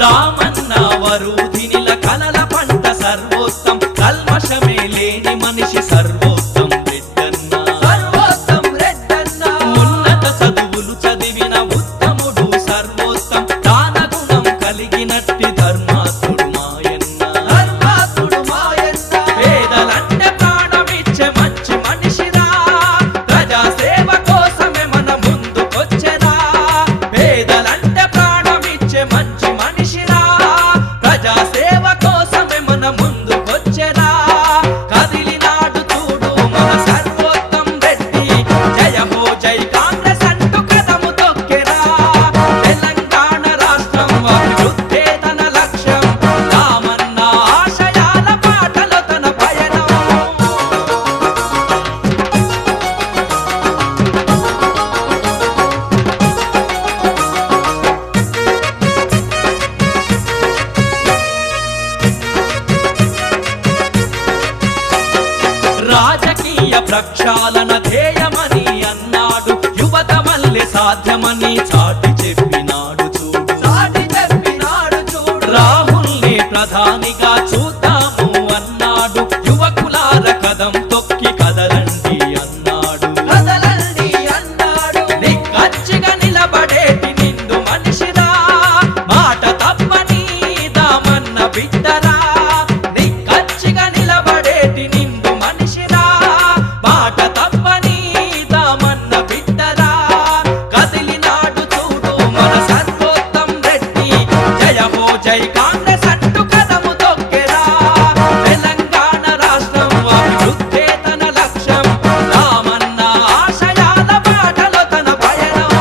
దామన్న వరుధినిల కలల పంట సర్వోత్తం కల్మషమే లేని మనిషి సర్వోత్తం రెడ్డన్న సర్వోత్తం రెడ్డన్న ఉన్నత చదువులు చదివిన ఉత్తముడు సర్వోత్తం దాన గుణం కలిగినట్టి ధర్మాత్ముడు మాయన్న ధర్మాత్ముడు మాయన్న పేదలంటే ప్రాణమిచ్చే మంచి మనిషిరా ప్రజా సేవ కోసమే మన ముందుకొచ్చెరా పేదలంటే ప్రాణమిచ్చే మంచి మనిషిరా ప్రజా సేవ కోసమే మన ముందుకొచ్చెరా కదిలినాడు చూడు మన సర్వోత్తం రెడ్డి జయ హో జై కాంగ్రెస్ అంటూ కదము తొక్కెరా తెలంగాణ రాష్ట్రం అభివృద్ధే తన లక్ష్యం రామన్న ఆశయాల పాటలో తన పయనం రాజకీయ ప్రక్షాళన ధ్యేయమని అన్నాడు యువత మల్లె సాధ్యమని చాటి చెప్పినాడు చూడు సాటి చెప్పినాడు చూడు రాహుల్ని ప్రధానిగా చూద్దాము అన్నాడు యువకులార కదం తొక్కి కదలండి అన్నాడు కదలండి అన్నాడు నిక్కచ్చిగా నిలబడేటి నిండు మనిషిరా మాట తప్పని దామన్న బిడ్డరా నిక్కచ్చిగా నిలబడేటి నిండు మనిషిరా మాట తప్పని దామన్న బిడ్డరా కదిలినాడు చూడు మన సర్వోత్తం రెడ్డి జయ హో జై కాంగ్రెస్ అంటూ కదము తొక్కెరా తెలంగాణ రాష్ట్రం అభివృద్ధే తన లక్ష్యం రామన్న ఆశయాల బాటలో తన పయనం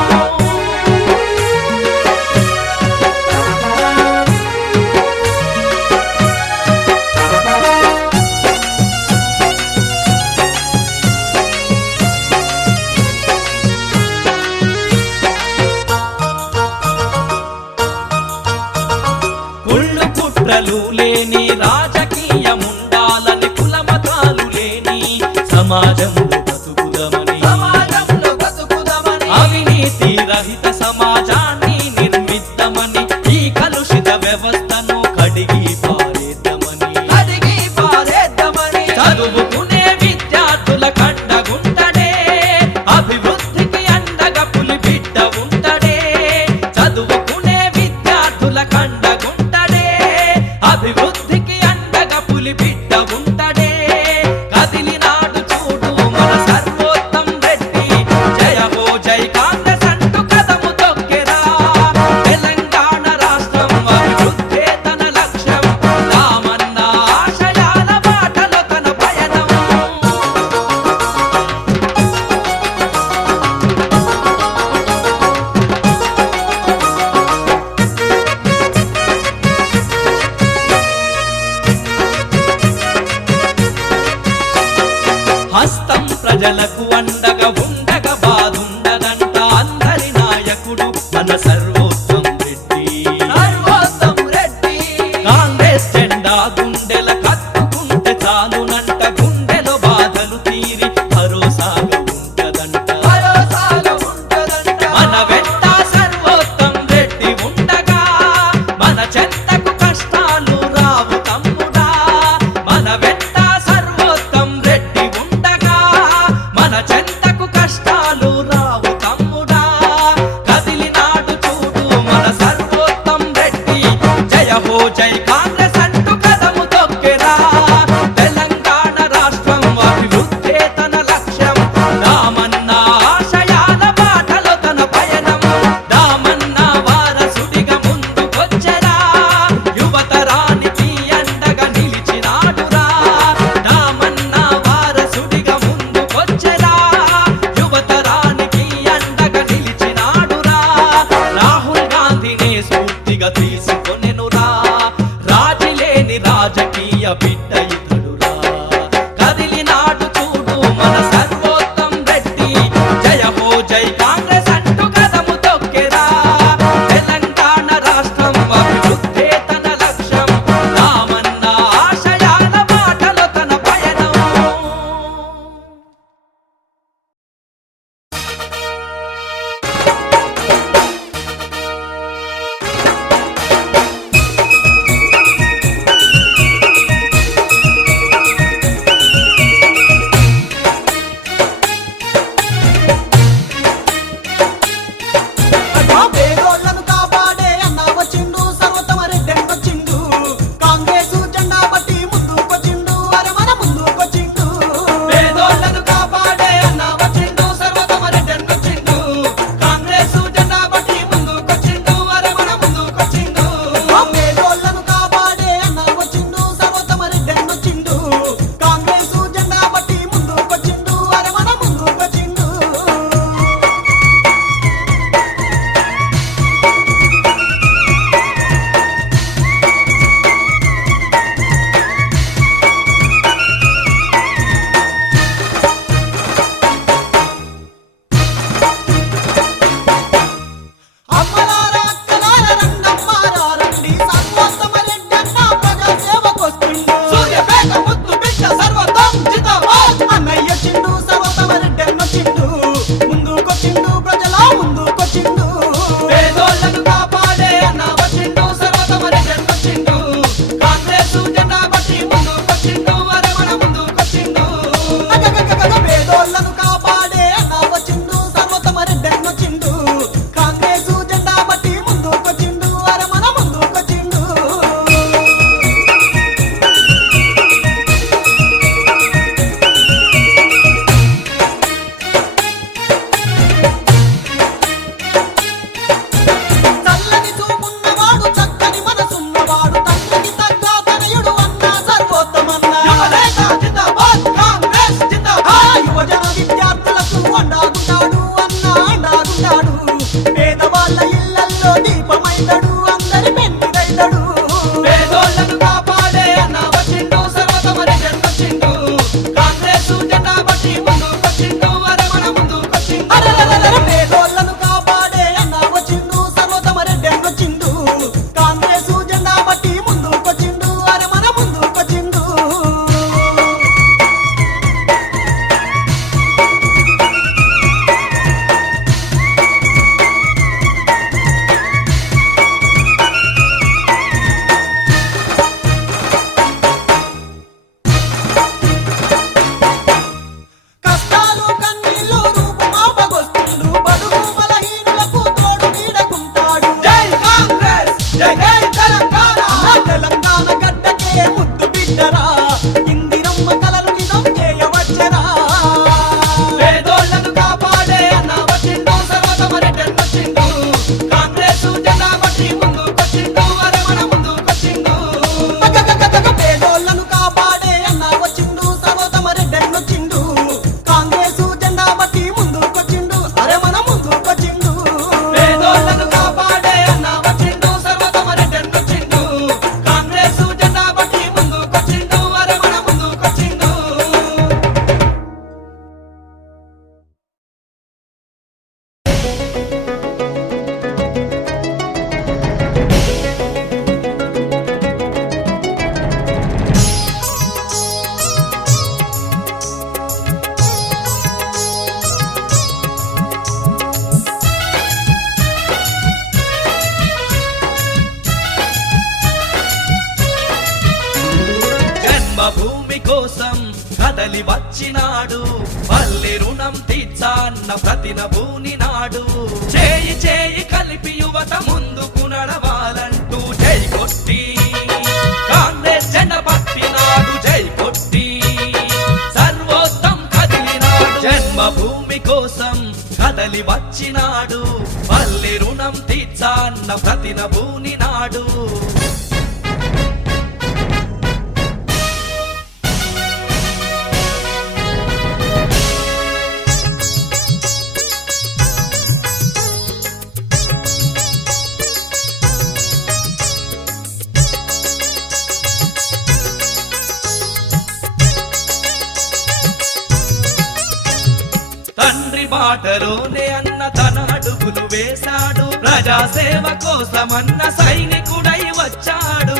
కుళ్ళు కుట్రలు లేని రాజకీయముండాలని కులమతాలు లేని సమాజంలో బతుకుదమని సమాజంలో బతుకుదామని అవినీతి రహిత సమాజాన్ని నిర్మిద్దామని ఈ కలుషిత వ్యవస్థను కడిగి పారేద్దామని అడిగి పారేద్దామని చదువుకునే విద్యార్థుల కండగుంటడే అభివృద్ధికి అండగా పులి బిడ్డ ఉంటడే చదువుకునే విద్యార్థుల కండగుంటడే అభివృద్ధికి అండగా పులి బిడ్డ ఉంటడే కదిలినాడు చూడు మన సర్వోత్తం రెడ్డి జయ హో జై కాంగ్రెస్ అంటూ కదము తొక్కెరా తెలంగాణ రాష్ట్రం అభివృద్ధే తన లక్ష్యం రామన్న ఆశయాల బాటలో తన పయనం హస్తం ప్రజలకు అండగా ఉండగా బాదుండదంట అందరి నాయకుడు మన సర్వోత్తం రెడ్డి సర్వోత్తం రెడ్డి కాంగ్రెస్ జెండా గుండెల కత్తుకుంటే చాలునంట గుండెలో బాధలు తీరి భరోసాగా ఉంటదంట భరోసాగా ఉంటదంట మన వెంట సర్వోత్తం రెడ్డి ఉండగా మన చెంతకు కష్టాలు రావు తమ్ముడా మన వెంట సర్వోత్తం రెడ్డి ఉండగా మన చెంతకు కష్టాలు రావు తమ్ముడా కదిలినాడు చూడు మన సర్వోత్తం రెడ్డి జయ హో జై కాంగ్రెస్ అంటూ కదము తొక్కెరా తెలంగాణ రాష్ట్రం అభివృద్ధే తన లక్ష్యం రామన్న ఆశయాల బాటలో తన పయనం దామన్న వారసుడిగా ముందుకొచ్చెరా యువతరానికి అండగా నిలిచినాడురా దామన్న వారసుడిగా ముందుకొచ్చెరా యువతరానికి అండగా నిలిచినాడురా రాహుల్ గాంధీనే స్ఫూర్తిగా తీసుకొనెనురా రాజీలేని రాజకీయ బిడ్డ ఇతడురా కదిలినాడు చూడు మన సర్వోత్తం రెడ్డి జయ హో జై కాంగ్రెస్ అంటూ కదము తొక్కెరా తెలంగాణ రాష్ట్రం అభివృద్ధే తన లక్ష్యం రామన్న ఆశయాల బాటలో తన పయనం కోసం కదలి వచ్చినాడు పల్లె రుణం తీర్చాన్న ప్రతినభూని నాడు చేయి చేయి కలిపి యువత ముందుకు నడవాలంటూ జై కొట్టి కాంగ్రెస్ జెండ పట్టినాడు జై కొట్టి సర్వోత్తం కదిలినాడు జన్మభూమి కోసం కదలి వచ్చినాడు పల్లె రుణం తీర్చాన్న ప్రతినభూని నాడు తండ్రి బాటలోనే అన్న తన అడుగులు వేశాడు ప్రజాసేవ కోసమన్న సైనికుడై వచ్చాడు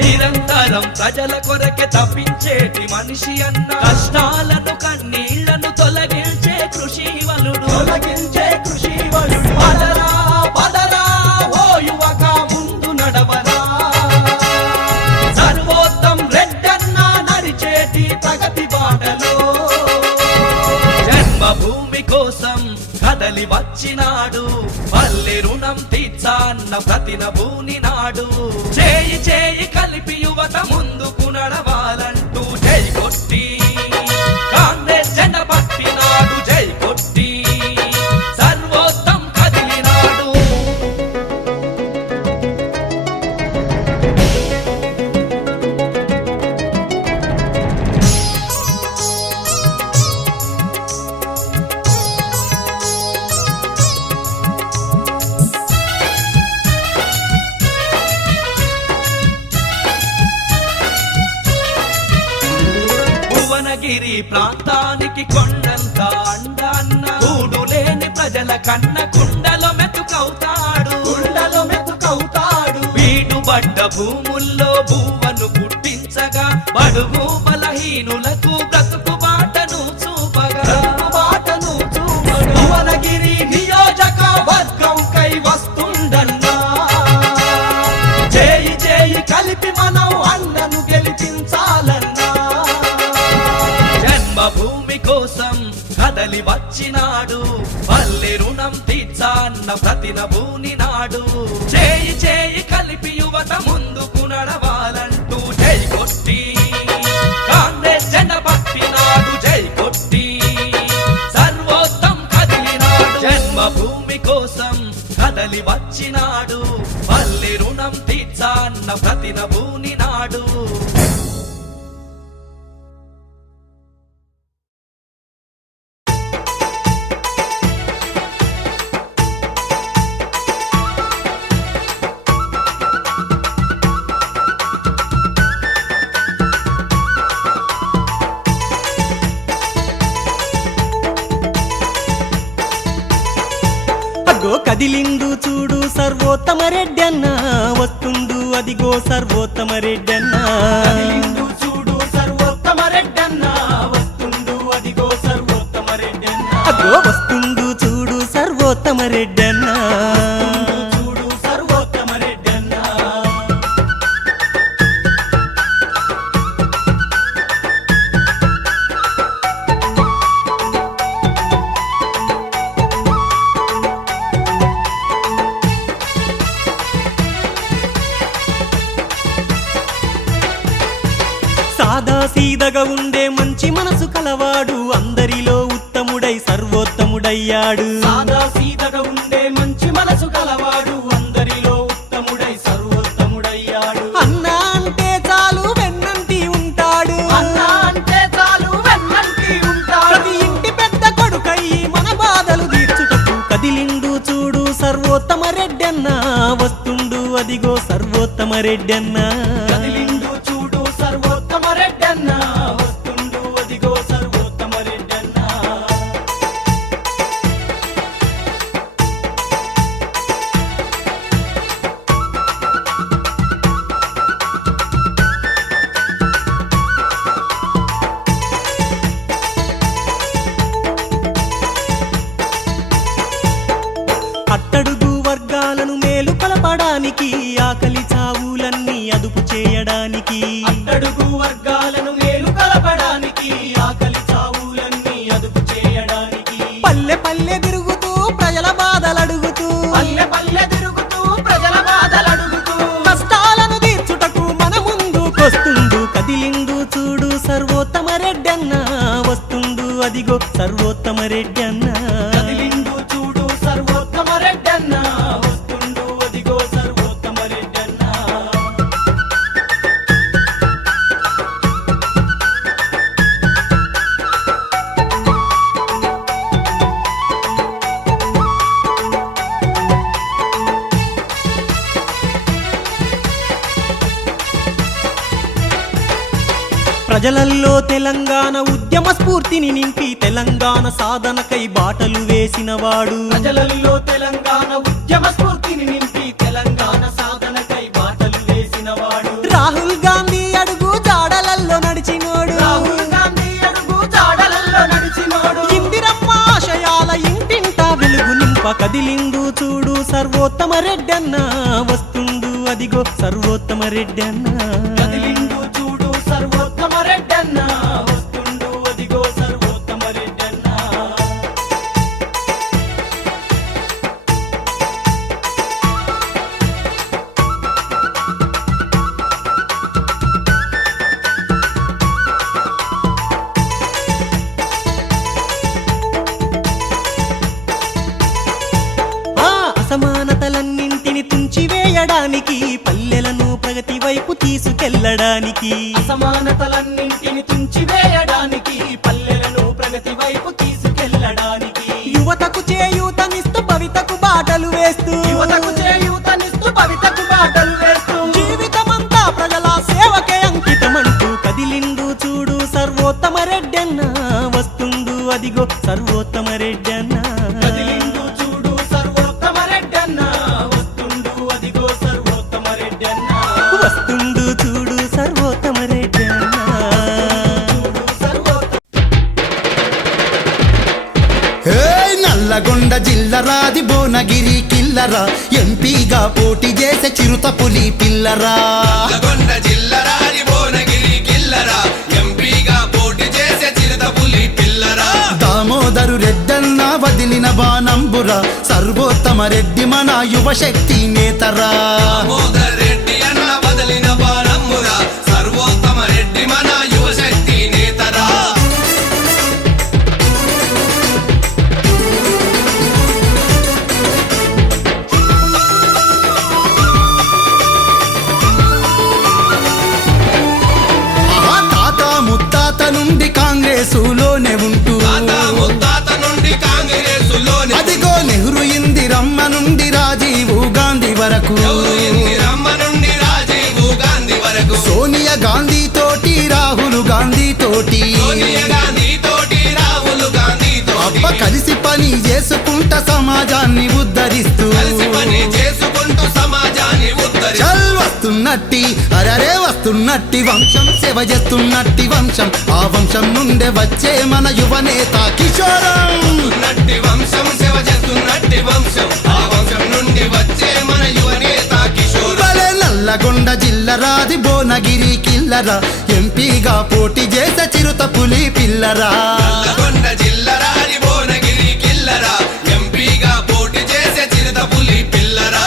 నిరంతరం ప్రజల కొరకే తప్పించేటి మనిషి అన్న కష్టాలను కన్నీళ్లను తొలగించే కృషివలుడు పదరా పదరా ఓ యువక ముందు నడవరా సర్వోత్తం రెడ్డన్న నడిచేటి ప్రగతి బాటలో జన్మభూమి కోసం కదలి వచ్చినాడు పల్లె రుణం తీర్చాన్న ప్రతినభూని నాడు చేయి చేయి కలిపి యువత ముందుకు నడవాలంటూ జై కొట్టి కాంగ్రెస్ జెండ పట్టినాడు జై కొట్టి సర్వోత్తం కదిలినాడు భువనగిరి ప్రాంతానికి కొండంత అండాన్న కూడు లేని ప్రజల కన్న కుండలో మెతుకవుతాడు వీడుబడ్డ భూముల్లో భూవను పుట్టించగా బడుగు బలహీనులకు బ్రతుకు బాటను చూపగా భువనగిరి నియోజకవర్గం కై వస్తుండన్నా చేయి చేయి కలిపి మనం అన్నను గెలిపించాలన్నా జన్మభూమి కోసం కదలి వచ్చినాడు పల్లె రుణం తీర్చాన్న ప్రతినభూని నాడు చేయి చేయి కలిపి యువత ముందుకు నడవాలంటూ జై కొట్టి కాంగ్రెస్ జెండ పట్టినాడు జై కొట్టి సర్వోత్తం కదిలినాడు జన్మభూమి కోసం కదలి వచ్చినాడు పల్లె రుణం తీర్చాన్న ప్రతినభూని నాడు అగో కదిలిండు చూడు సర్వోత్తమ రెడ్డన్న వస్తుండు అదిగో సర్వోత్తమ రెడ్డన్న అగో వస్తుండు చూడు సర్వోత్తమ రెడ్డన్న సాదా సీదగా ఉండే మంచి మనసు కలవాడు అందరిలో ఉత్తముడై సర్వోత్తముడయ్యాడు అన్న అంటే చాలు వెన్నంటి ఉంటాడు ప్రతి ఇంటి పెద్ద కొడుకై మన బాధలు తీర్చుటకు కదిలిండు చూడు సర్వోత్తమ రెడ్డన్న వస్తుండు అదిగో సర్వోత్తమ రెడ్డన్న అట్టడుగు వర్గాలను మేలు కలపడానికి ఆకలి చావులన్నీ అదుపు చే సర్వోత్తమ రెడ్డి అన్న కదిలిండు చూడు సర్వోత్తమ రెడ్డన్న వస్తుండు అదిగో సర్వోత్తమ రెడ్డన్న ప్రజలల్లో తెలంగాణ ఉద్యమ స్ఫూర్తిని నింపి తెలంగాణ సాధనకై బాటలు వేసినవాడు ప్రజలల్లో తెలంగాణ ఉద్యమ స్ఫూర్తిని నింపి తెలంగాణ సాధనకై బాటలు వేసినవాడు రాహుల్ గాంధీ అడుగు జాడలల్లో నడిచినోడు రాహుల్ గాంధీ అడుగు జాడలల్లో నడిచినోడు ఇందిరమ్మ ఆశయాల ఇంటింట వెలుగు నింప కదిలిండు చూడు సర్వోత్తమ రెడ్డన్న వస్తుండు అదిగో సర్వోత్తమ రెడ్డన్న కదిలిండు చూడు సర్వోత్తమ రెడ్డన్న వస్తుండు అదిగో సర్వోత్తమ రెడ్డన్న ఆ అసమానతలన్నింటిని తుంచివేయడానికి పల్లెలను ప్రగతి వైపు తీసుకెళ్లడానికి అసమానతలన్నింటిని తుంచివేయడానికి పల్లెలను ప్రగతి వైపు తీసుకెళ్లడానికి యువతకు చేయూతనిస్తూ భవితకు బాటలు వేస్తూ యువతకు చేయూతనిస్తూ భవితకు బాటలు వేస్తూ జీవితమంతా ప్రజల సేవకే అంకితమంటూ కదిలిండు చూడు సర్వోత్తమ రెడ్డన్న వస్తుండు అదిగో సర్వోత్తమ రెడ్డన్న కదిలిండు చూడు సర్వోత్తమ రెడ్డన్న వస్తుండు అదిగో సర్వోత్తమ రెడ్డన్న వస్తుండు చూడు సర్వోత్తమ రెడ్డన్న చూడు సర్వోత్తమ నల్లగొండ జిల్లరాది భువనగిరి కిల్లరా ఎంపీగా పోటీ చేసే చిరుత పులి పిల్లరా నల్లగొండ జిల్లరాని భువనగిరి కిల్లరా ఎంపీగా పోటీ చేసే చిరుతపులి పిల్లరా దామోదరు రెడ్డన్న వదిలిన బాణంబురా సర్వోత్తమ రెడ్డి మన యువశక్తి నేతరా దామోదర్ రెడ్డి అన్న వదిలిన బాణమ్మురా సర్వోత్తమ రెడ్డి మన యువశక్తి నేతరా ఆహా, తాత ముత్తాత నుండి కాంగ్రెసులోనే ఉంటూ తాత ముత్తాత నుండి కాంగ్రెసులోనే అదిగో నెహ్రూ ఇందిరమ్మ నుండి రాజీవ్ గాంధీ వరకు ఎవరు ఇందిరమ్మ నుండి రాజీవ్ గాంధీ వరకు సోనియా గాంధీ తోటి రాహుల్ గాంధీ తోటి సోనియా గాంధీ తోటి రాహుల్ గాంధీ అబ్బ తోటి కలిసి పని చేసుకుంటా సమాజాన్ని ఉద్ధరిస్తూ కలిసి పని చేసుకుంటూ సమాజాన్ని ఉద్ధరి చల్ వస్తున్నట్టి అరరే వస్తున్నట్టి వంశం సేవ చేస్తున్నట్టి వంశం ఆ వంశం నుండే వచ్చే మన యువనేత కిషోరం నట్టి వంశం సేవ చేస్తున్నట్టి వంశం ఆ వంశం నుండి వచ్చే మన యువనేత కిషోర్ భలే నల్లగొండ జిల్లరాది భువనగిరి కిల్లరా ఎంపీగా పోటీ చేసే చిరుత పులి పిల్లరా నల్లగొండ జిల్లరాని భువనగిరి కిల్లరా ఎంపీగా పోటీ చేసే చిరుతపులి పిల్లరా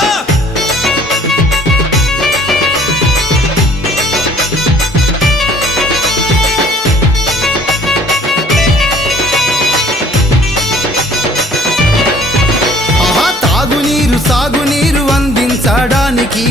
ఆహా తాగునీరు సాగునీరు అందించడానికి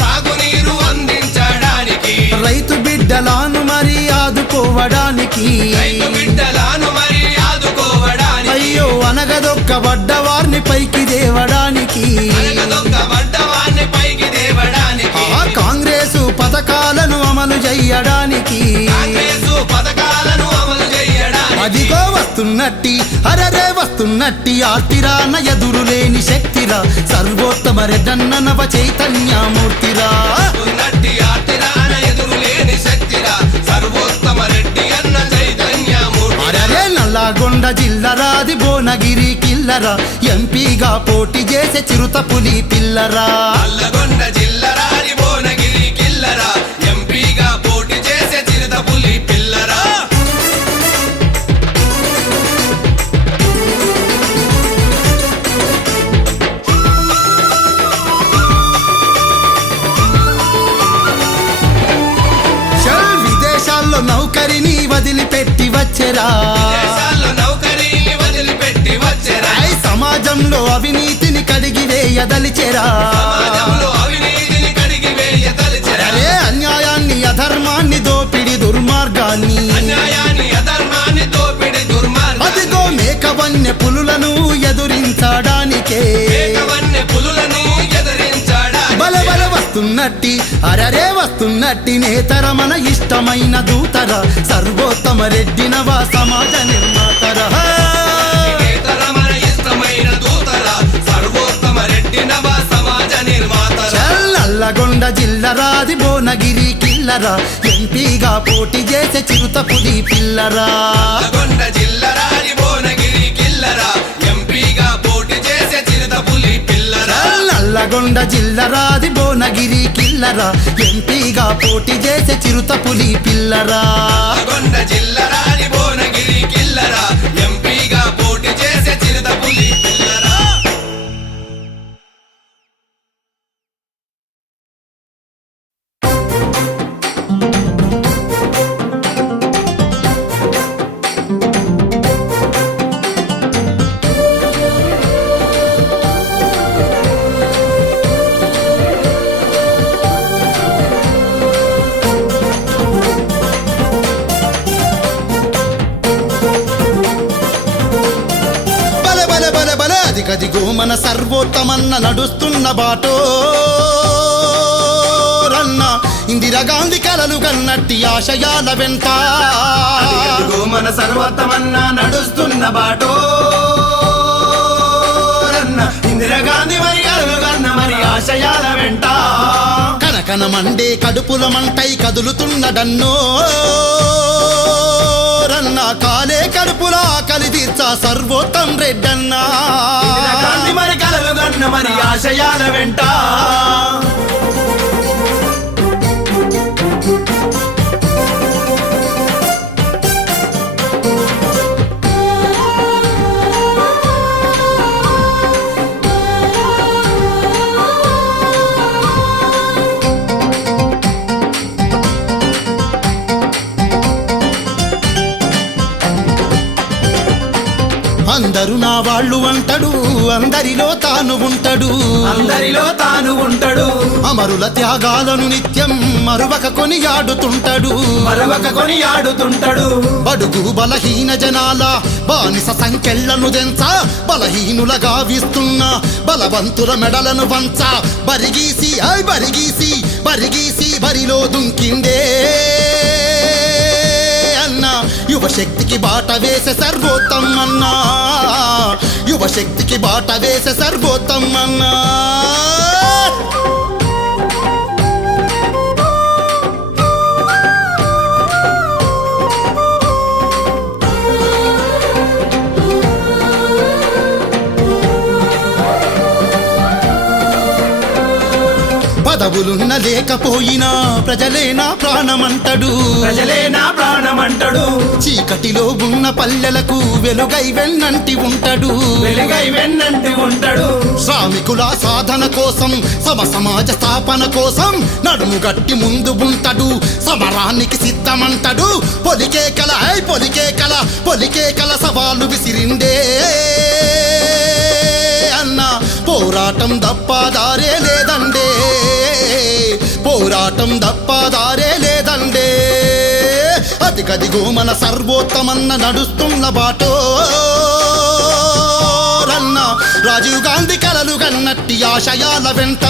సాగునీరు అందించడానికి రైతు బిడ్డలాను మరి ఆదుకోవడానికి రైతు బిడ్డలను మరి ఆదుకోవడానికి అయ్యో అనగదొక్కబడ్డ వారిని పైకి దేవడానికి అనగదొక్కబడ్డవాన్ని పైకి దేవడానికి ఆ కాంగ్రెసు పథకాలను అమలు చేయడానికి కాంగ్రెసు పథకాలను అమలు చేయడానికి అదిగో వస్తున్నట్టి అరరే వస్తున్నట్టి ఆర్తిరాన ఎదురులేని శక్తిరా సర్వోత్తమ రెడ్డన్న నవ చైతన్యమూర్తిరా ఉన్నట్టి ఆర్తిరాన ఎదురులేని శక్తిరా సర్వోత్తమ రెడ్డి అన్న చైతన్యమూర్తి అరరే నల్లగొండ జిల్లరాది భువనగిరి కిల్లరా ఎంపీగా పోటీ చేసే చిరుత పులి పిల్లరా నల్లగొండ జిల్లరాని భువనగిరి కిల్లరా ఎంపీగా పోటీ చేసే చిరుతపులి పిల్లరా చల్ విదేశాల్లో నౌకరిని వదిలిపెట్టి వచ్చి వచ్చెరా దేశాల్లో నౌకరీని వదిలిపెట్టి వచ్చెరా సమాజంలో అవినీతిని కడిగి వేయదలిచెరా సమాజంలో అవినీతిని కడిగి వేయదలిచెరా అరే అన్యాయాన్ని అధర్మాన్ని దోపిడి దుర్మార్గాన్ని అన్యాయాన్ని అధర్మాన్ని దోపిడి దుర్మార్గం అదిగో మేకవన్య పులులను ఎదురించడానికే ఏకవన్య పులులను ఎదిరించాడా బల బల వస్తున్నట్టి అరరే వస్తున్నట్టి నేతర మన ఇష్టమైన దూతర సర్వోత్తమ రెడ్డినవా సమాజ నిర్మాతర నేతర మన ఇష్టమైన దూతర సర్వోత్తమ రెడ్డినవా సమాజ నిర్మాతర నల్లగొండ జిల్లరాది భువనగిరి కిల్లరా ఎంపీగా పోటీ చేసే చిరుతపులి పిల్లరా నల్లగొండ జిల్లరాని భువనగిరి కిల్లరా ఎంపీగా పోటీ చేసే చిరుతపులి పిల్లరా నల్లగొండ జిల్లరాది భువనగిరి కిల్లరా ఎంపీగా పోటీ చేసే చిరుతపులి పిల్లరా నల్లగొండ జిల్లరాని భువనగిరి కిల్లరా ఎంపీగా పోటీ చేసే చిరుతపులి పిల్లరా బల బల బల బల అదిగదిగో మన సర్వోత్తమన్న నడుస్తున్న బాటో రన్న ఇందిరాగాంధీ కలలు గన్నట్టి ఆశయాల వెంట అదిగదిగో మన సర్వోత్తమన్న నడుస్తున్న బాటో రన్న ఇందిరాగాంధీ మరి కలలుగన్న మరి ఆశయాల వెంట కనకన మండే కడుపుల మంటై కదులుతున్నడన్నో రన్న కాలే కడుపుల ఆకలి తీర్చా సర్వోత్తం రెడ్డన్నా ఇందిరాగాంధీ మరి కలలుగన్న మరి ఆశయాల వెంట అందరూ నా వాళ్ళు అంటాడు అందరిలో తాను ఉంటాడు అందరిలో తాను ఉంటాడు అమరుల త్యాగాలను నిత్యం మరువక కొనియాడుతుంటాడు మరొక కొని ఆడుతుంటాడు బడుగు బలహీన జనాల బానిస సంకెళ్లను దెంచ బలహీనులగా వీస్తున్న బలవంతుల మెడలను వంచ బరిగీసి బరిగీసి బరిలో దుంకిండే అన్న యువశక్తికి బాట వేసే సర్వోత్తం అన్నా యువశక్తికి బాట వేసే సర్వోత్తం అన్నా పదవులున్న లేకపోయినా ప్రజలేనా ప్రాణమంటడు ప్రజలే నా ప్రాణమంటాడు చీకటిలో ఉన్న పల్లెలకు వెలుగై వెన్నంటి ఉంటాడు వెలుగై వెన్నంటి ఉంటాడు శ్రామికుల సాధన కోసం సమాజ స్థాపన కోసం నడుము గట్టి ముందు ఉంటాడు సమరానికి సిద్ధమంటాడు పొలికే కల సవాలు విసిరిండే అన్న పోరాటం దప్పాదారే లేదండే పోరాటం దప్పాదారే లేదండే అదిగదిగో మన సర్వోత్తమన్న నడుస్తున్న బాటో రన్న రాజీవ్ గాంధీ కలలు కన్నట్టి ఆశయాల వెంట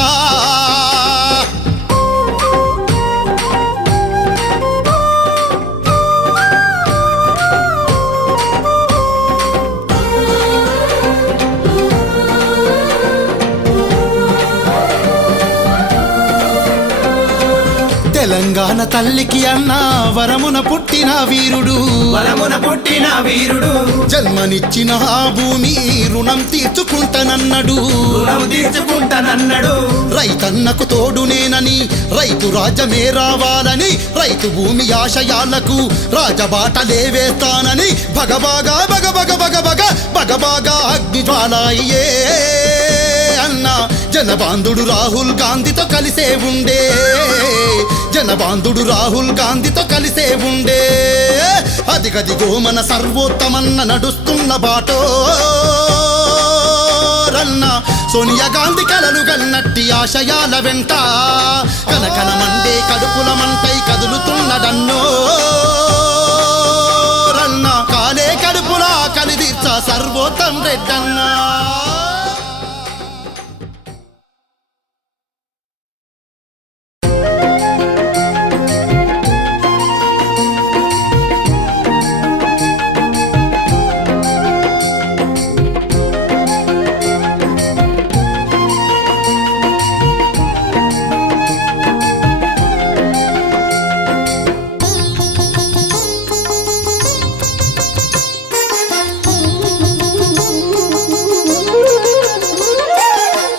తెలంగాణ తల్లికి అన్న వరమున పుట్టిన వీరుడు వరమున పుట్టిన వీరుడు జన్మనిచ్చిన ఆ భూమి రుణం తీర్చుకుంటానన్నాడు రుణం తీర్చుకుంటానన్నాడు రైతన్నకు తోడునేనని రైతు రాజ్యమే రావాలని రైతు భూమి ఆశయాలకు రాజబాటలే వేస్తానని భగబాగా అగ్నిజ్వాలయ్యే అన్న జనబాంధుడు రాహుల్ గాంధీతో కలిసే ఉండే జనబాంధుడు రాహుల్ గాంధీతో కలిసే ఉండే అదిగదిగో మన సర్వోత్తమన్న నడుస్తున్న బాటో రన్న సోనియా గాంధీ కలలు గన్నట్టి ఆశయాల వెంట కనకన మండే కడుపుల మంటై కదులుతున్నడన్నో రన్న కాలే కడుపులా కలిదీర్చ సర్వోత్తం రెడ్డన్నా.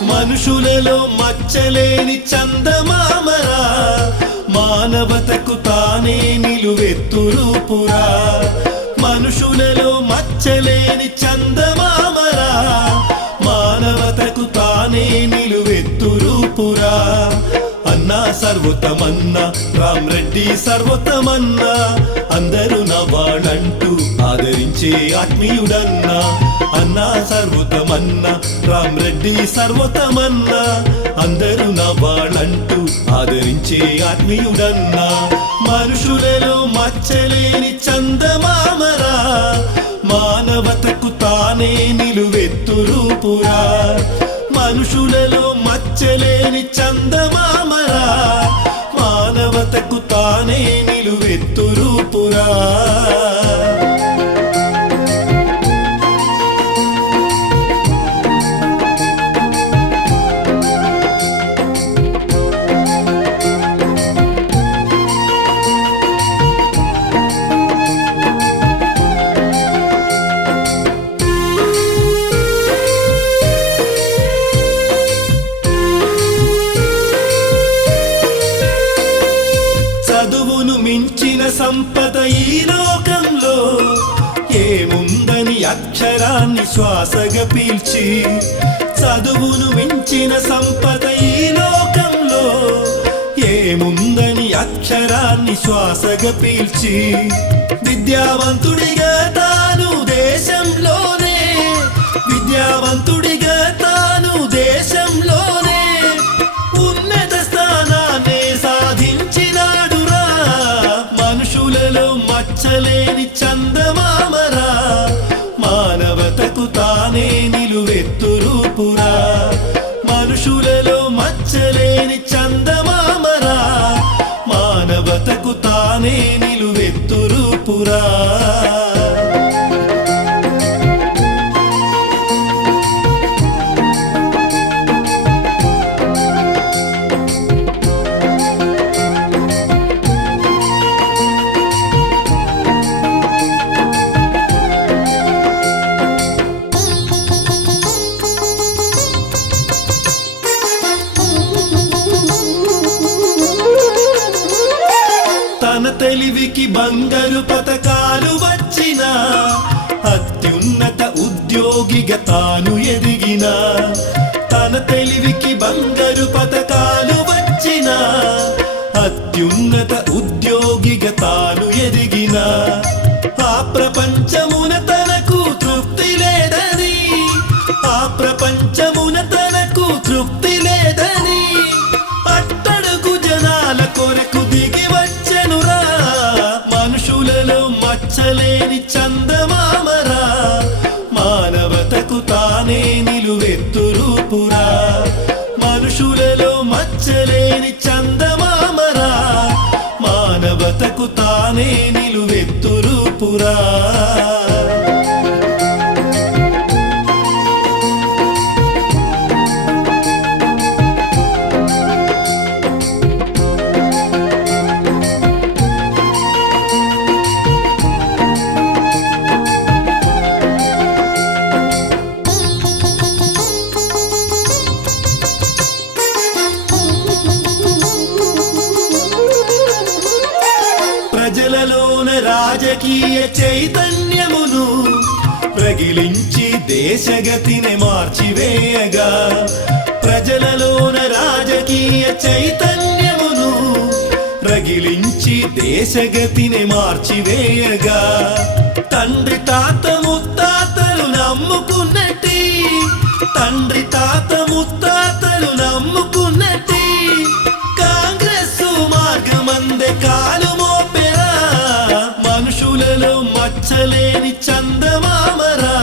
మనుషులలో మచ్చలేని చందమామరా మానవతకు తానే నిలువెత్తురూపురా. మనుషులలో మచ్చలేని చందమామరా మానవతకు తానే నిలువెత్తురూపురా. అన్నా సర్వోత్తమన్నా రామ్ రెడ్డి సర్వోత్తమన్నా అందరూ నా వాళ్ళంటూ ఆదరించే ఆత్మీయుడన్నా. అన్నా సర్వోత్తమన్నా రామ్ రెడ్డి సర్వోత్తమన్నా అందరూ నా వాళ్ళంటూ ఆదరించే ఆత్మీయుడన్నా. మనుషులలో మచ్చలేని చందమామరా మానవతకు తానే నిలువెత్తురూపురా. మనుషులలో మచ్చలేని చందమామరా మానవతకు తానే నిలువెత్తురూపురా. చదువును మించిన సంపద ఈ లోకంలో ఏముందని అక్షరాన్ని శ్వాసగా పీల్చి. చదువును మించిన సంపద ఈ లోకంలో ఏముందని అక్షరాన్ని శ్వాసగా పీల్చి. విద్యావంతుడిగా తాను దేశంలోనే విద్యావంతుడిగా తాను దేశంలోనే ఉన్నత స్థానాన్ని సాధించినాడురా. మనుషులలో మచ్చలేని చందమామరా మానవతకు తానే నిలువెత్తురూపురా. మనుషులలో మచ్చలేని చందమామరా మానవతకు తానే నిలువెత్తురూపురా. తన తెలివికి బంగారు పతకాలు వచ్చిన అత్యున్నత ఉద్యోగిగా తాను ఎదిగిన. తన తెలివికి బంగారు పతకాలు వచ్చిన అత్యున్నత ఉద్యోగిగా తాను ఎదిగిన. ఆ ప్రపంచమున తనకు తృప్తి లేదని ఆ ప్రపంచమున తనకు తృప్తి లేదని అట్టడుగు జనాల కొరకు దిగి వచ్చెనురా. మనుషులలో మచ్చలేని చందమామరా మానవతకు తానే నిలువెత్తురూపురా. మనుషులలో మచ్చలేని చందమామరా మానవతకు తానే నిలువెత్తురూపురా. ప్రజలలోన రాజకీయ చైతన్యమును ప్రగిలించి దేశగతిని మార్చివేయగా. ప్రజలలోన రాజకీయ చైతన్యమును ప్రగిలించి దేశగతిని మార్చివేయగా తండ్రి తాత ముత్తాతలు నమ్ముకున్నట్టి తండ్రి తాత ముత్తాతలు నమ్ముకున్నట్టి కాంగ్రెస్ మార్గమందే కాలు మోపెరా మనుషులలో మచ్చలేని చందమామరా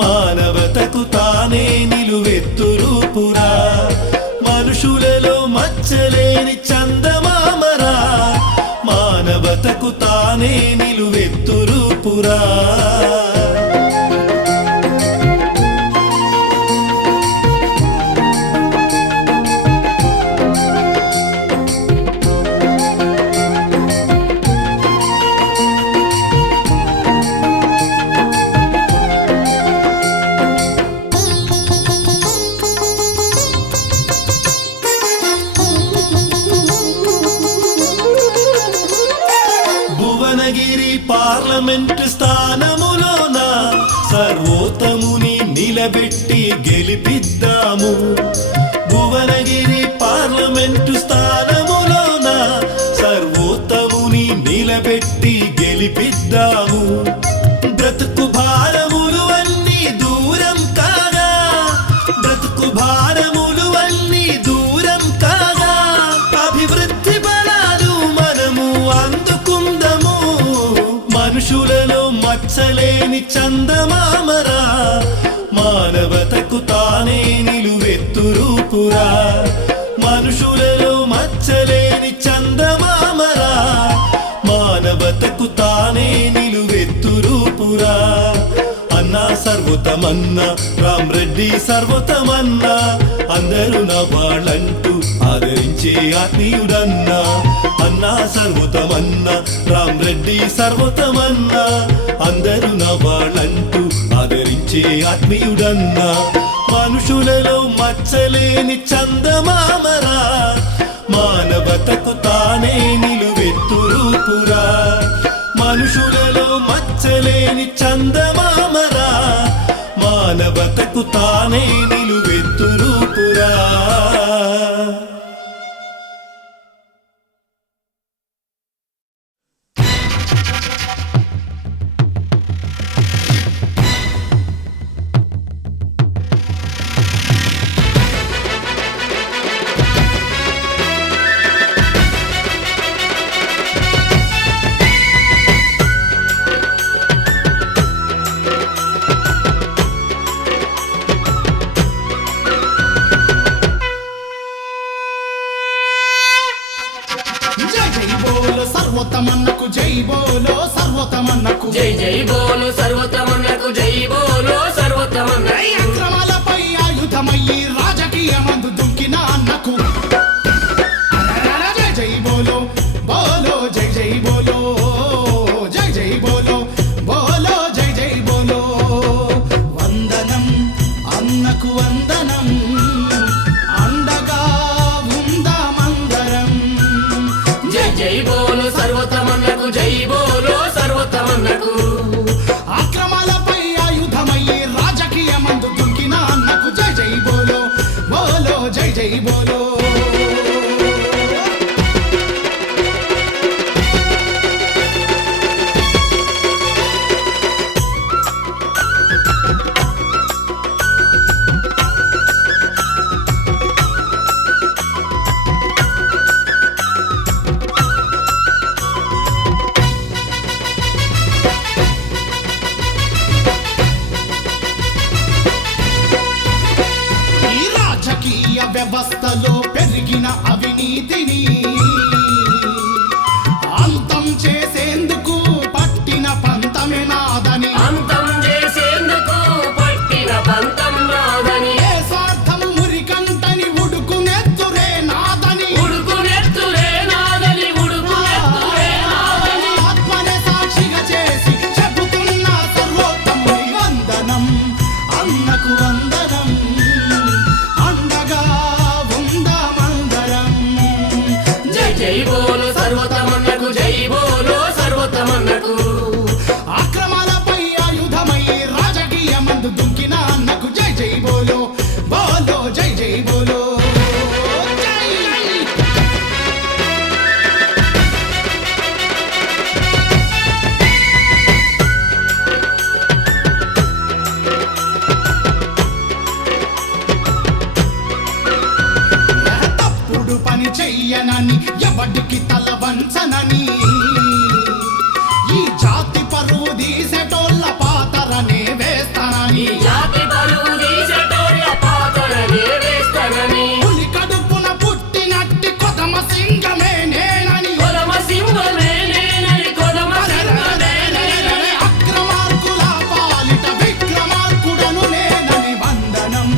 మానవతకు తానే నిలువెత్తురూపురా మనుషులలో మచ్చలేని చందమామరా మానవతకు తానే నిలువెత్తురూపురా భువనగిరి పార్లమెంట్ స్థానములోన సర్వోత్తముని నిలబెట్టి గెలిపిద్దాము భువనగిరి పార్లమెంట్ స్థానములోన సర్వోత్తముని నిలబెట్టి గెలిపిద్దాము బ్రతుకు భారములు అన్నీ దూరం కాగా బ్రతుకు భారములు అన్నీ దూరం కాగా అభివృద్ధి బలాలు మనము అందుకుందము మనుషులలో మచ్చలేని చందమామరా మానవతకు తానే నిలువెత్తురూపురా మనుషులలో మచ్చలేని చందమామరా మానవతకు తానే నిలువెత్తురూపురా అన్నా సర్వోత్తమన్నా రామ్ రెడ్డి సర్వోత్తమన్నా అందరూ నా వాళ్ళంటూ ఆదరించే ఆత్మీయుడన్నా అన్నా సర్వోత్తమన్నా రామ్ రెడ్డి సర్వోత్తమన్నా అందరూ నా వాళ్ళంటూ ఆదరించే ఆత్మీయుడన్నా మనుషులలో మచ్చలేని చందమామరా మానవతకు తానే నిలువెత్తురూపురా మనుషులలో మచ్చలేని చందమామరా మానవతకు తానే నిలువెత్తురూపురా సర్వోత్తమన్నకు జై బోలో సర్వోత్తమన్నకు జై జై బోలో సర్వోత్తమన్నకు జై బోలో సర్వోత్తమన్నకు అక్రమాలపై ఆయుధమయ్యి రాజకీయమందు దుంకిన అన్నకు జై జై బోలో బోలో జై జై బోలో జై జై బోలో బోలో జై జై బోలో వందనం అన్నకు వందనం అండగా ఉందామందరం జై జై బోలో సర్వోత్తమన్నకు జై బోలో సర్వోత్తమన్నకు అక్రమాలపై ఆయుధమయ్యి రాజకీయమందు దుంకిన అన్నకు జై జై బోలో బోలో జై జై బోలో వ్యవస్థలో పెరిగిన అవినీతిని అంతం చేసేందుకు పట్టిన పంతమే నాదని అంతం చేసేందుకు పట్టిన పంతం నాదని ఏ స్వార్థం మురికంటని ఉడుకునెత్తురే నాదని ఉడుకునెత్తురే నాదని ఉడుకునెత్తురే నాదని ఆత్మనే సాక్షిగా చేసి చెబుతున్న సర్వోత్తముని వందనం అన్నకు వందనం అండగా ఉందామందరం జై జై బోలో సర్వోత్తమన్నకు జై బోలో సర్వోత్తమన్నకు అక్రమాలపై ఆయుధమై రాజకీయమందు దుంకిన అన్నకు జై జై బోలో బోలో జై జై బోలో జై పని చెయ్యనని ఎవడికి తల వంచనని ఈ జాతి పరువు తీసేటోళ్ళ పాతరనే వేస్తానని జాతి పరువు తీసేటోళ్ళ పాతరనే వేస్తానని పులి కడుపున పుట్టినట్టి కొదమ సింగమే నేనని కొదమ సింహమే నేనని కొదమ సింహమే నేనని అక్రమార్కుల పాలిట విక్రమార్కుడను నేనని వందనం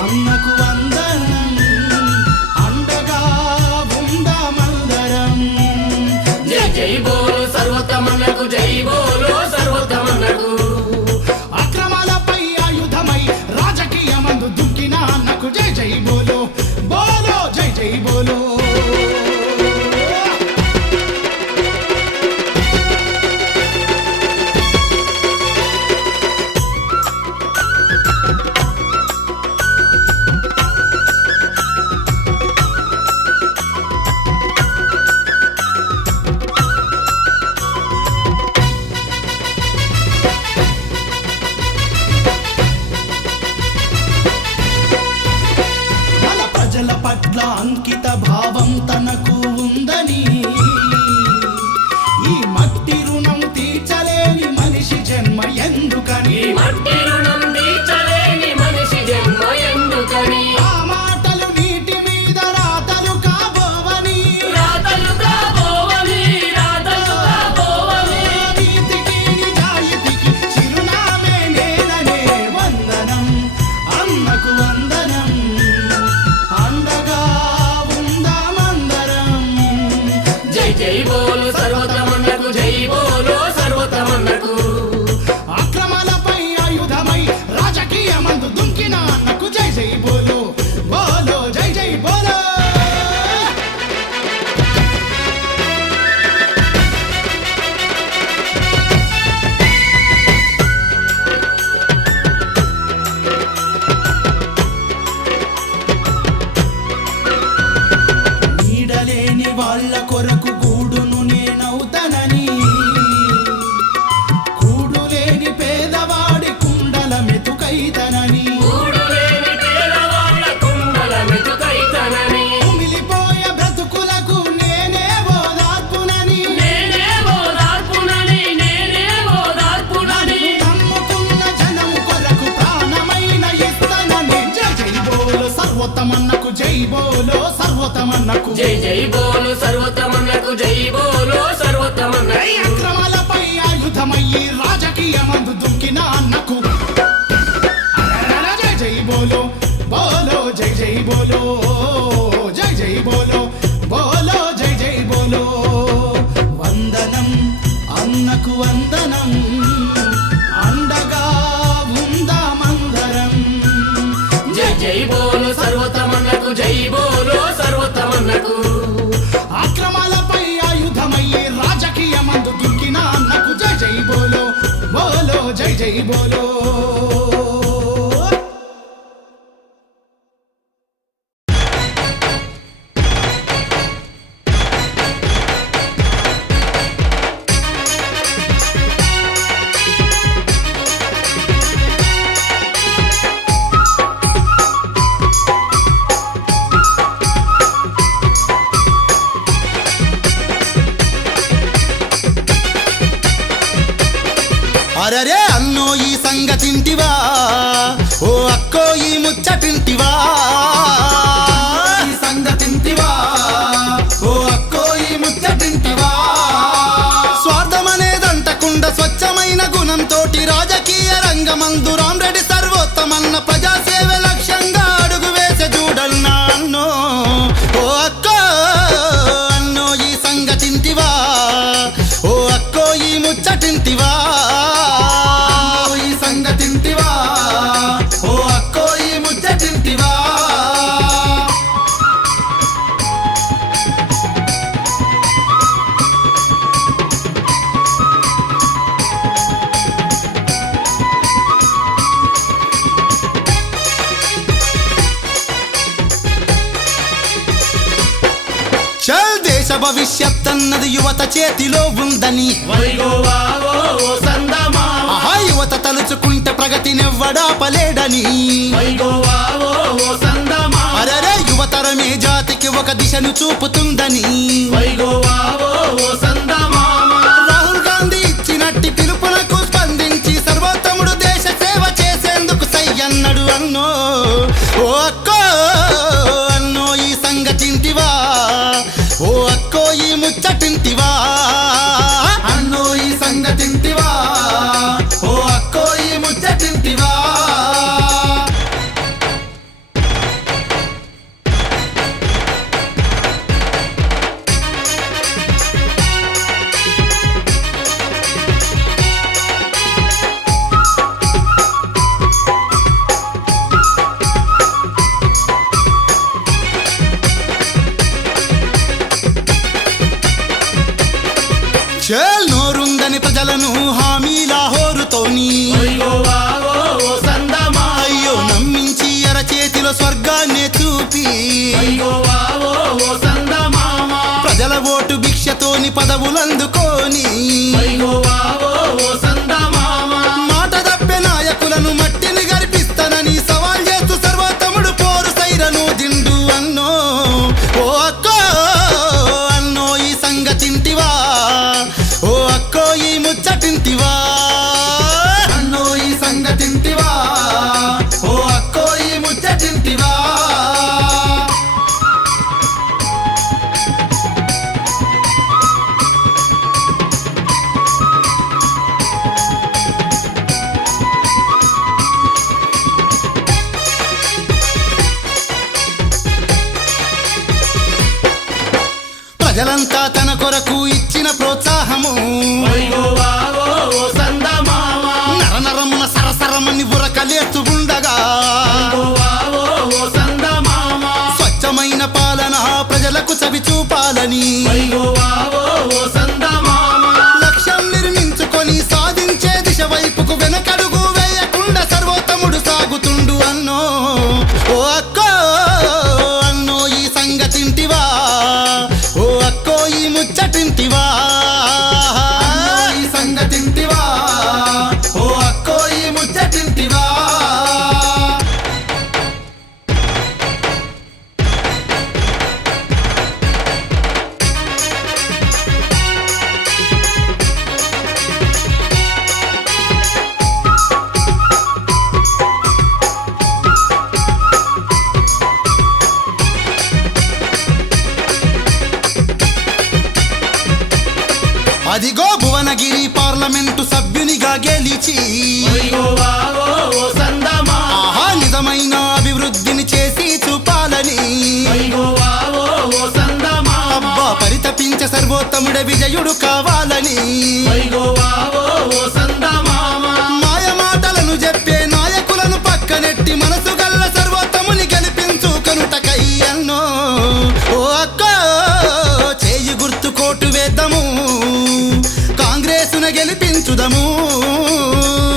అన్నకు వందనం అండగా ఉందామందరం జై జై బోలో సర్వోత్తమన్నకు జై బోలో సర్వోత్తమన్నకు అక్రమాలపై ఆయుధమై రాజకీయమందు దుక్కిన అన్నకు జై జై బోలో బోలో జై జై బోలో మన ప్రజల పట్ల అంకిత భావం తనకు ఉందని ఈ మట్టి రుణం తీర్చలేని మనిషి జన్మ ఎందుకని ఈ మట్టి రుణం తీర్చలేని మనిషి జన్మ ఎందుకని ఆ మాటలు నీటి మీద రాతలు కాబోవని రాతలు కాబోవని రాతలు కాబోవని నీతికి నిజాయితీకి చిరునామే నేననే వందనం అన్నకు వందనం అండగా ఉందామందరం జై జై బోలో సర్వోత్తమన్నకు జై బోలో సర్వోత్తమన్నకు అక్రమాలపై ఆయుధమై రాజకీయమందు దుంకిన అన్నకు జై జై బోలో బోలో జై జై బోలో నీడలేని వాళ్ళ కొరకు గూడును నేనవుతానని కూడు లేని పేదవాడి కుండల మెతుకైతనని కూడు లేని పేదవాళ్ళ కుండల మెతుకైతనని మిలిపోయే బ్రతుకులకు నేనే ఓదార్పునని నేనే ఓదార్పునని నేనే ఓదార్పునని నమ్ముకున్న జనం కొరకు ప్రాణమైన ఇస్తానని జై జై బోలో సర్వోత్తమన్నకు జై బోలో సర్వోత్తమన్నకు జై జై బోలో సర్వోత్తమన్నకు జై బోలో సర్వోత్తమన్నకు అక్రమాలపై ఆయుధమయ్యి రాజకీయమందు దుంకిన అన్నకు అరరర జై జై బోలో బోలో జై జై బోలో జై జై బోలో బోలో జై జై బోలో వందనం అన్నకు వందనం అండగా ఉందామందరం జై జై బోలో సర్వోత్తమన్నకు జై బోలో సర్వోత్తమన్నకు అక్రమాలపై ఆయుధమయ్యి రాజకీయమందు దుంకిన అన్నకు జై జై బోలో బోలో జై జై బోలో అరరే అన్నో ఈ సంగతింటివా ఓ అక్కో ఈ ముచ్చటింటివా ఈ సంగతింటివా ఓ అక్కో ఈ ముచ్చటింటివా స్వార్థమనేదంటకుండా స్వచ్ఛమైన గుణంతోటి రాజకీయ రంగమందు రామరెడ్డి సర్వోత్తమన్న ప్రజాసేవ లక్ష్యంగా అడుగు వేసే చూడన్నా అన్నో ఓ అక్కో అన్నో ఈ సంగతింటివా ఓ అక్కో ఈ ముచ్చటింటివా ఈ సంగతింటివా ఓ అక్కో ఈ ముచ్చటింటివా చల్ దేశ భవిష్యత్ అన్నది యువత చేతిలో ఉందని ఆహా యువత తలుచుకుంటే ప్రగతినివ్వడాపలేడని అరే యువతర మార్గమే జాతికి ఒక దిశను చూపుతుందని వైగోవావో ఓ సందమామ రాహుల్ గాంధీ ఇచ్చినట్టి పిలుపునకు స్పందించి సర్వోత్తముడు దేశ సేవ చేసేందుకు సై అన్నాడు అన్నో ఓ అక్కో అన్నో ఈ సంగతింటివా ఓ అక్కో ఈ ముచ్చటింటివా అన్నో ఈ సంగతింటివా ఓ అక్కో ఈ ముచ్చటింటివా చేల్ నోరుందని ప్రజలను హామీల హోరుతోని వైగోవావో ఓ సందమామ అయ్యో నమ్మించి అరచేతిలో స్వర్గాన్నే చూపి వైగోవావో ఓ సందమామ ప్రజల ఓటు భిక్షతోని పదవులందుకోని వైగోవావో ఓ సందమామ మాట తప్పే నాయకులను మట్టిని గర్పిస్తానని సవాల్ చేస్తూ సర్వోత్తముడు పోరు సైరను దిండు అన్నో ఓ అక్కో అన్నో ఈ సంగతింటివా ఓ అక్కో ఈ ముచ్చటింటివా అన్నో ఈ సంగతింటివా ఓ అక్కో ఈ ముచ్చటింటివా ప్రజలంతా తన కొరకు ఇచ్చిన ప్రోత్సాహము వైగోవావో ఓ సందమామ నరనరమున సరసరమని ఉరకలేస్తూ ఉండగా వైగోవావో ఓ సందమామ స్వచ్ఛమైన పాలన ప్రజలకు చవి చూపాలని వైగోవావో ఓ సందమామ లక్ష్యం నిర్మించుకొని సాధించే దిశ వైపుకు వెనకడుగు వేయకుండా సర్వోత్తముడు సాగుతుండు అన్నో ఓ అక్కో అన్నో ఈ సంగతింటివా ఓ అక్కో ఈ ముచ్చటింటివా అన్నో ఈ సంగతింటివా ఓ అక్కో ఈ ముచ్చటింటివా అదిగో భువనగిరి పార్లమెంటు సభ్యునిగా గెలిచి వైగోవావో ఓ సందమామ ఆహా నిజమైన అభివృద్ధిని చేసి చూపాలని వైగోవావో ఓ సందమామ అబ్బా పరితపించే సర్వోత్తముడే విజయుడు కావాలని వైగోవావో ఓ సందమామ మాయ మాటలను చెప్పే నాయకులను పక్కనెట్టి మనసు గల్ల సర్వోత్తముని గెలిపించు కనుటకై అన్నో ఓ అక్క చేయి గుర్తు కోటు వేద్దాము కాంగ్రెసును గెలిపించుదము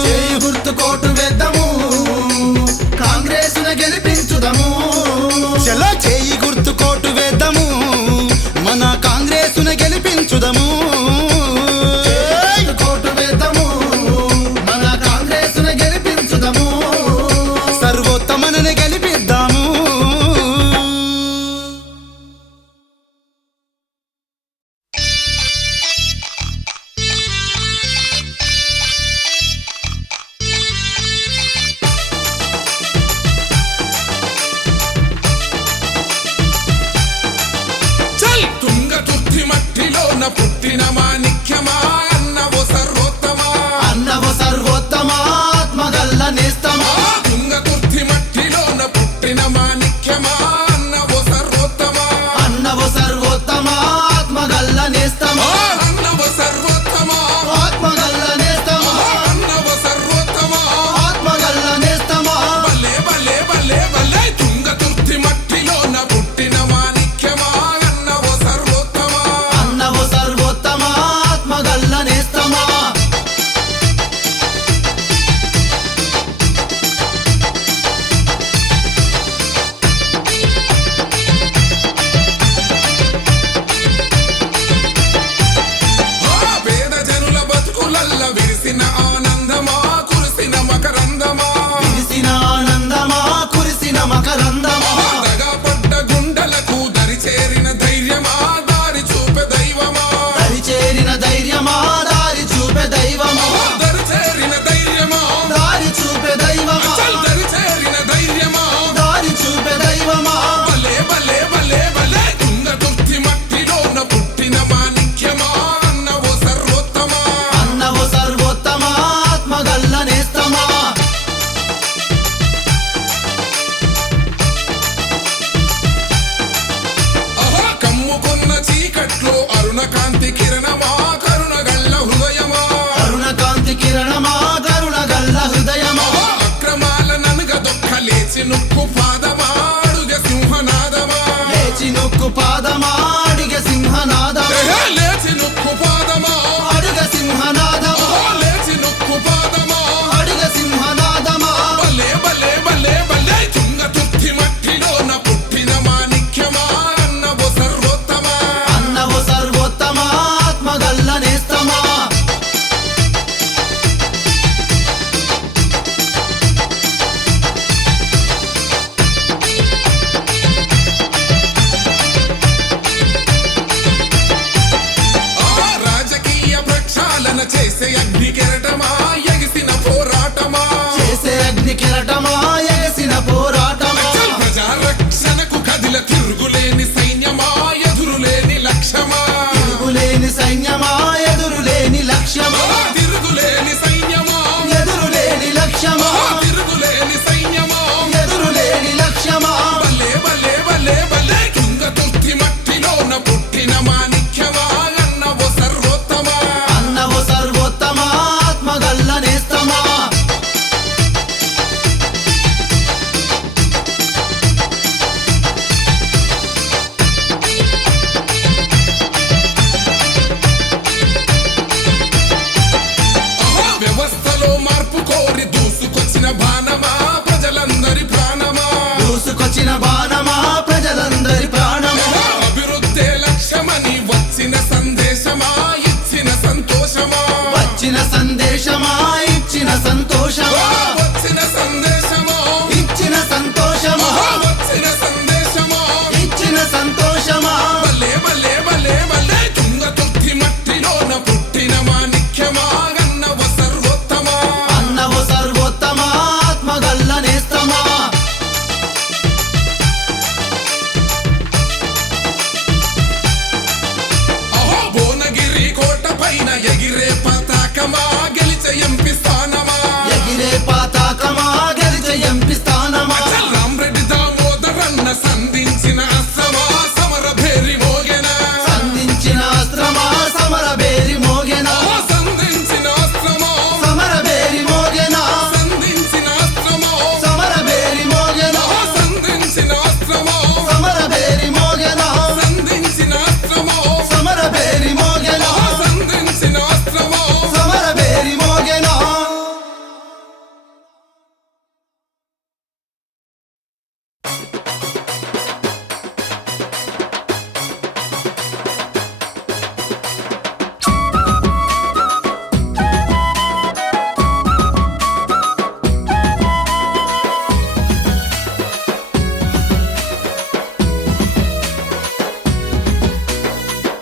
చేయి గుర్తు కోటు వేద్దాము కాంగ్రెసును గెలిపించుదము చలో చేయి గుర్తు కోటు వేద్దాము మన కాంగ్రెసును గెలిపించుదము చేయి కోటు వేద్దాము మన కాంగ్రెసును గెలిపించుదము సర్వోత్తమను గెలిపిద్దాము చల్ తుంగతుర్తి మట్టిలోన పుట్టిన మాణిక్యమా అన్నవో సర్వోత్తమా అన్నవ సర్వోత్తమ ఆత్మగల్ల నేస్తమా తుంగతుర్తి మట్టిలోన పుట్టిన మాణిక్యమా అన్నవో సర్వోత్తమా అన్నవ సర్వోత్తమ ఆత్మగల్ల నేస్తమా అన్నవో సర్వోత్తమా ఆత్మగల్ల నేస్తమా అన్నవో సర్వోత్తమా ఆత్మగల్ల నేస్తమా భలే భలే భలే భలే తుంగతుర్తి మట్టిలోన పుట్టిన మాణిక్యమా అన్నవో సర్వోత్తమా అన్నవ సర్వోత్తమ ఆత్మగల్ల ధైర్యమా దారి చూపే దైవమా దరిచేరిన ధైర్యమా దారి చూపే దైవమా దరి చేరిన ధైర్యమా దారి చూపే దైవమా దరి చేరిన ధైర్యమా దారి చూపే దైవమా భలే భలే భలే భలే తుంగతుర్తి మట్టిలోన పుట్టిన మాణిక్యమా అన్నవో సర్వోత్తమా అన్నవు సర్వోత్తమా ఆత్మగల్ల నేస్తమా అహో కమ్ముకున్న చీకట్లో అరుణ కాంతి కిరణమా కరుణగల్ల హృదయమా కరుణ కాంతి కిరణమా కరుణగల్ల హృదయమా అహో అక్రమాల ననుగ దొక్క లేచి నుక్కు పాదమా అడుగ సింహనాదమా లేచి నొక్కు పాదమా అడిగ సింహనాదమా లేచి నుక్కు పాదమా అడిగ సింహనాదమా అహో లేచి నుక్కు పాదమా అడిగ సింహనాదమా భలే భలే భలే భలే తుంగతుర్తి మట్టిలోన పుట్టిన మాణిక్యమా అన్నవో సర్వోత్తమా అన్నవు సర్వోత్తమా ఆత్మగల్ల నేస్తమా ఆ రాజకీయ ప్రక్షాళన చేసే అగ్ని కెరటమా ఎగిసిన పోరాటమా చేసే అగ్ని కెరటమా ఎగసిన పోరాటమా ప్రజా రక్షణకు కదిల తిరుగులేని సైన్యమా ఎదురులేని లక్ష్యమా తిరుగులేని సైన్యమా ఎదురులేని లక్ష్యమా తిరుగులేని సైన్యమా ఎదురులేని లక్ష్యమా తిరుగులేని సైన్యమా ఎదురులేని లక్ష్యమా భలే భలే భలే భలే తుంగతుర్తి మట్టిలోన పుట్టిన మాణిక్యమా అన్నవో సర్వోత్తమా అన్నవు సర్వోత్తమా ఆత్మగల్ల నేస్తమా అహో వ్యవస్థలో మార్పు కోరి దూసుకొచ్చిన బాణమా ప్రజలందరి ప్రాణమా దూసుకొచ్చిన బాణమా ప్రజలందరి ప్రాణమా అభివృద్ధే లక్ష్యమని వచ్చిన సందేశమా ఇచ్చిన సంతోషమా వచ్చిన సందేశమా ఇచ్చిన సంతోషమా వచ్చిన సందేశమా ఇచ్చిన సంతోషమా వచ్చిన సందేశమా ఇచ్చిన సంతోషమా భలే భలే భలే భలే తుంగతుర్తి మట్టిలోన పుట్టిన మాణిక్యమా అన్నవ సర్వోత్తమా అన్నవు సర్వోత్తమా ఆత్మగల్ల నేస్తమా అహో భువనగిరి కోట పైన ఎగిరే పతాకమా గెలిచే ఎంపీ స్థానమా ఎగిరే పాతాకమా గెలిచే ఎంపి స్థానమా రామరెడ్డి దామోదరన్న సంధించిన అస్త్రమా సమర భేరి మోగెనా సంధించిన అస్త్రమా సమర బేరి మోగెనా సంధించిన అస్త్రమా సమర బేరి మోగెనా సంధించిన అస్త్రమా సమర బేరి మోగెనా సంధించిన అస్త్రమా సమర బేరి మోగెనా సంధించిన అస్త్రమా సమర బేరి మోగెనా సంధించిన అస్త్రమా సమర బేరి మోగెనా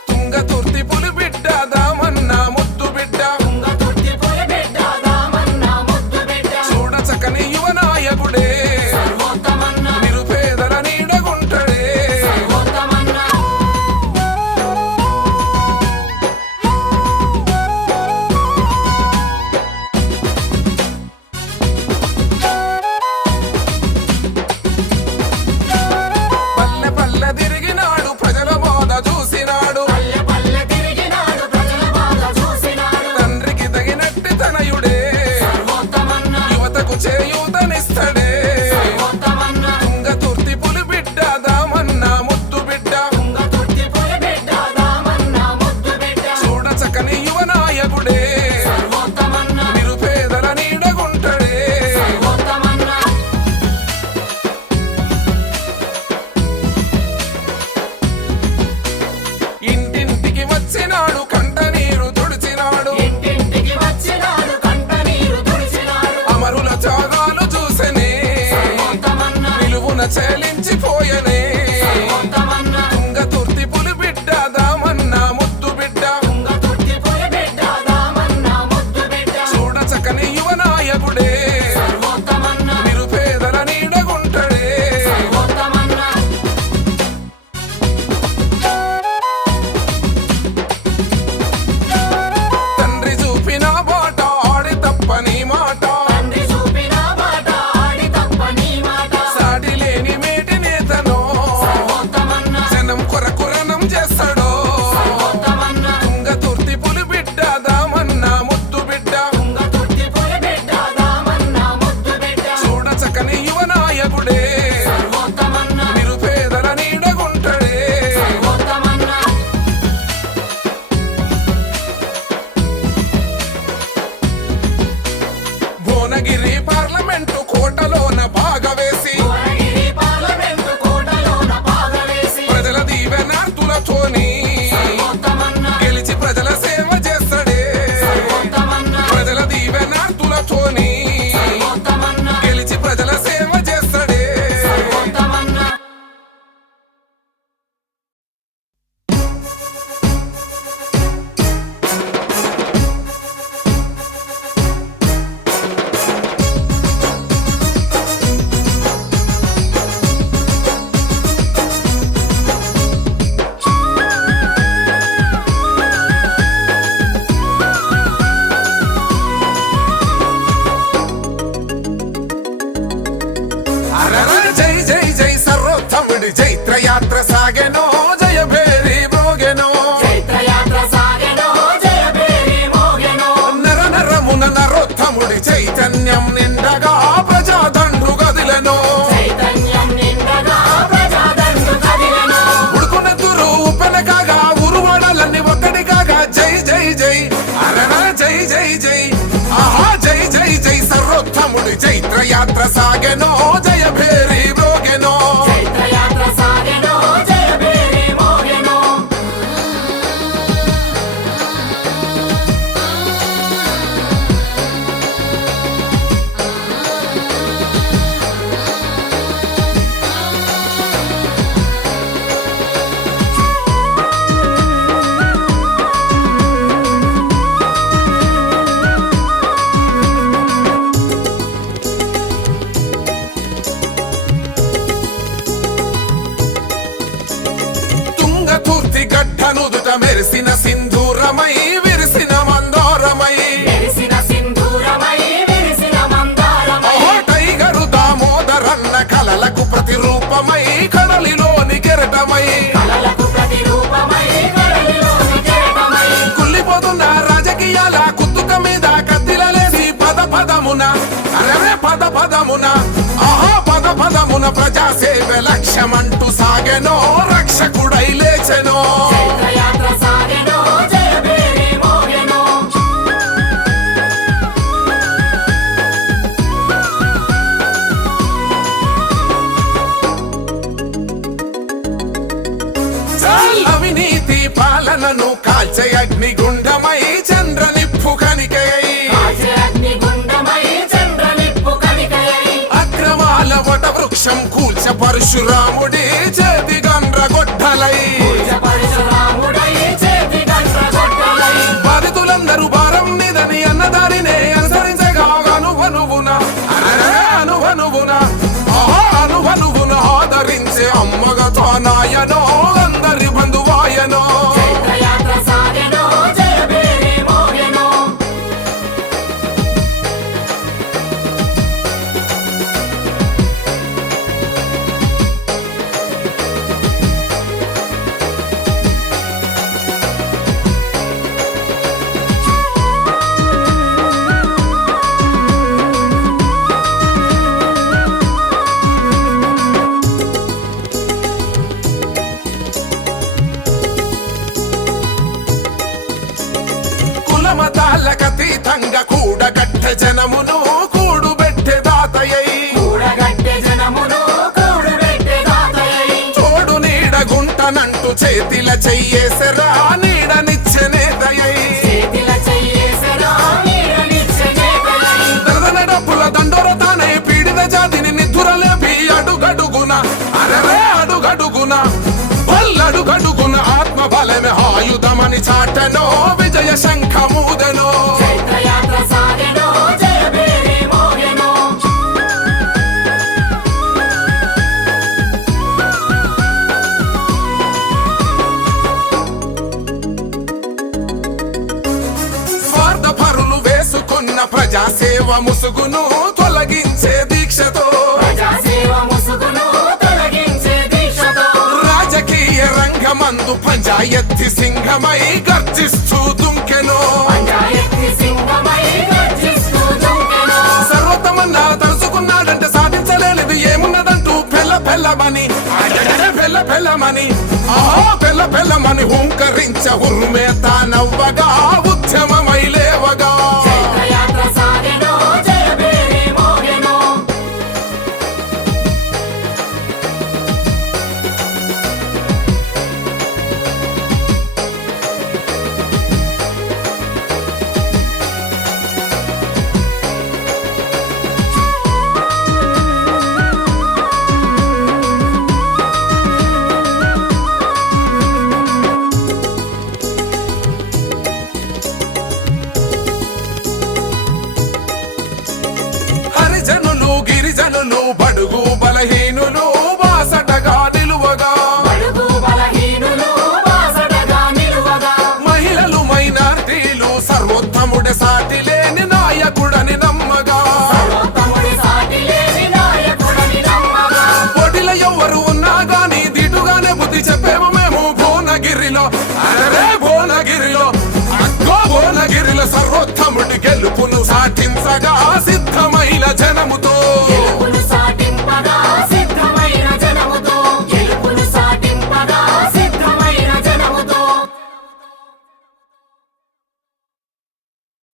తుంగతుర్తి పులి బిడ్డ దామన్న ముద్దు బిడ్డ తుంగతుర్తి పులి బిడ్డ దామన్న ముద్దు బిడ్డ చూడ చక్కని యువ నాయకుడే సర్వోత్తమన్న నిరుపేదల నీడగుంటడే సర్వోత్తమన్న పల్లె పల్లె తిరిగినాడు ప్రజల బోధ చూసినాడు పల్లె పల్లె తిరిగినాడు ప్రజల బాధ చూసినాడు తండ్రికి తగినట్టి తనయుడే సర్వోత్తమన్న యువతకు చేయూతనిస్తడే సర్వోత్తమన్న తుంగతుర్తి పులి బిడ్డ దామన్న ముద్దు బిడ్డ తుంగతుర్తి పులి బిడ్డ దామన్న ముద్దు బిడ్డ చూడ చక్కని యువ నాయకుడే సర్వోత్తమన్న నిరుపేదల నీడగుంటడే సర్వోత్తమన్న ఇంటింటికి వచ్చినాడు కంట నీరు తుడిచినాడు ఇంటింటికి వచ్చినాడు కంట నీరు తుడిచినాడు అమరుల త్యాగాలు చూసెనే సర్వోత్తమన్న విలువున చెలించిపోయనే సర్వోత్తమన్న తుంగతుర్తి పులి చేస్తాడో సర్వోత్తమన్న తుంగతుర్తి పులి బిడ్డ దామన్న ముద్దు బిడ్డ తుంగతుర్తి పులి బిడ్డ దామన్న ముద్దు బిడ్డ చూడ చక్కని యువ నాయకుడే సర్వోత్తమన్న నిరుపేదల నీడగుంటడే సర్వోత్తమన్న భువనగిరి పార్లమెంటు కోటలోన భాగవేసి భువనగిరి పార్లమెంటు కోటలోన భాగవేసి ప్రజల దీవెనార్తులతోని సర్వోత్తమన్న గెలిచి ప్రజల సేవ చేస్తాడే సర్వోత్తమన్న ప్రజల దీవెనార్తులతోని సర్వోత్తమన్న గెలిచి ప్రజల సేవ చేస్తాడే సర్వోత్తమన్న అరరర జై జై జై సర్వోత్తముడి చైత్రయాత్ర సాగెనో జయ భేరి మోగెనో చైత్రయాత్ర సాగెనో జయభేరి మోగెనో నర నరమున నరోత్తముడి చైతన్యం నిండగా ప్రజాదండు గదిలెనో చైతన్యం నిండగా ప్రజాదండు కదిలెనో ఉడుకునెత్తురు ఉప్పెనకాగా ఉరువడలన్నీ ఒక్కడి కాగా జై జై జై అరరర జై జై జై ఆహా జై జై జై సర్వోత్తముడి చైత్రయాత్ర సాగెనో జయ భేరి మోగెనో చైత్రయాత్ర సాగెనో జయభేరి మోగెనో తుంగతుర్తి గడ్డనుదుట మెరిసిన సింధూరమై విరిసిన మందారమై మెరిసిన సింధూరమై విరిసిన మందారమై ఓహో టైగరు దామోదరన్న కలలకు ప్రతిరూపమై కడలిలోని కెరటమై కలలకు ప్రతిరూపమై కడలిలోని కెరటమై కుళ్ళిపోతున్న రాజకీయాల కుత్తుక మీద కత్తిలలేసి పద పదమున అరవే పద పదమున ఆహా పద పదమున ప్రజాసేవ లక్ష్యమంటూ సాగెనో రక్షకుడై లేచెనో చైత్రయాత్ర సాగెనో జయభేరి మోగెనో అవినీతి పాలనను కాల్చే అగ్నిగుండమై చంద్ర నిప్పు కనికై కాచే అగ్నిగుండమై చంద్రనిప్పు కనికయై అక్రమాల వట వృక్షం కూల్చ పరశురాముడి చేతి గండ్ర గొడ్డలై పరశురాముడై చేతి గండ్రగొడ్డలై బాధితులందరూ భారం నిదని అన్నదారినే అనుసరించగా అనువనువున అరరే అనువనువున ఆహా అనువనువున ఆదరించే అమ్మగతో నాయనో అందరి బంధువాయనో చైత్రయాత్ర సాగెనో జయభేరి మోగెనో కులమతాలకతీతంగా కూడగట్ట జనమును కూడుబెట్టె దాతయ్యై కూడగట్టె జనమును కూడుబెట్టె దాతయై తోడు నీడ గుంటనంటూ చేతిల చెయ్యేసరా నీడనిచ్చే నేతయ్యై చేతిల చెయ్యేసరా నీడనిచ్చే నేతయై దరదన డప్పుల దండోర తానే పీడిత జాతిని నిద్దురలేపి అడుగడుగున అరరే అడుగడుగున బల్లడుగడుగున ఆత్మ బలమే ఆయుధమని చాటనో విజయ శంఖమూదెనో చైత్రయాత్ర సాగెనో జయభేరి మోగెనో స్వార్థపరులు వేసుకున్న ప్రజాసేవ ముసుగును తొలగించే దీక్షతో ప్రజాసేవ ముసుగును తొలగించే దీక్షతో రాజకీయ రంగమందు నందు పంచాయత్తి సింహమై గర్జిస్తూ దుంకెను పంచాయతీ సింహమై గర్జిస్తూ దుంకెను. సర్వోత్తమన్న తలుసుకున్నాడంటే సాధించలేనిది ఏమున్నదంటూ పెళ్ళమని పెళ్ళమని పెళ్ళమని హుంకరించ ఉర్మే తానవ్వగా ఉద్యమమై లేవగా చైత్రయాత్ర సాగెను, జయభేరి మోగెను. హరిజనులు గిరిజనులు బడుగు బలహీనులు బాసటగా నిలువగా బడుగు బలహీనులు బాసటగా నిలువగా. మహిళలు మైనార్టీలు సర్వోత్తముడి సాటి లేని నాయకుడని నమ్మగా సర్వోత్తముడి సాటి లేని నాయకుడని నమ్మగా. పోటీలో ఎవరు ఉన్నా గాని దిటుగానే బుద్ధి చెప్పేము మేము భువనగిరిలో అరే భువనగిరిలో సర్వోత్తముడి గెలుపును సాధించగా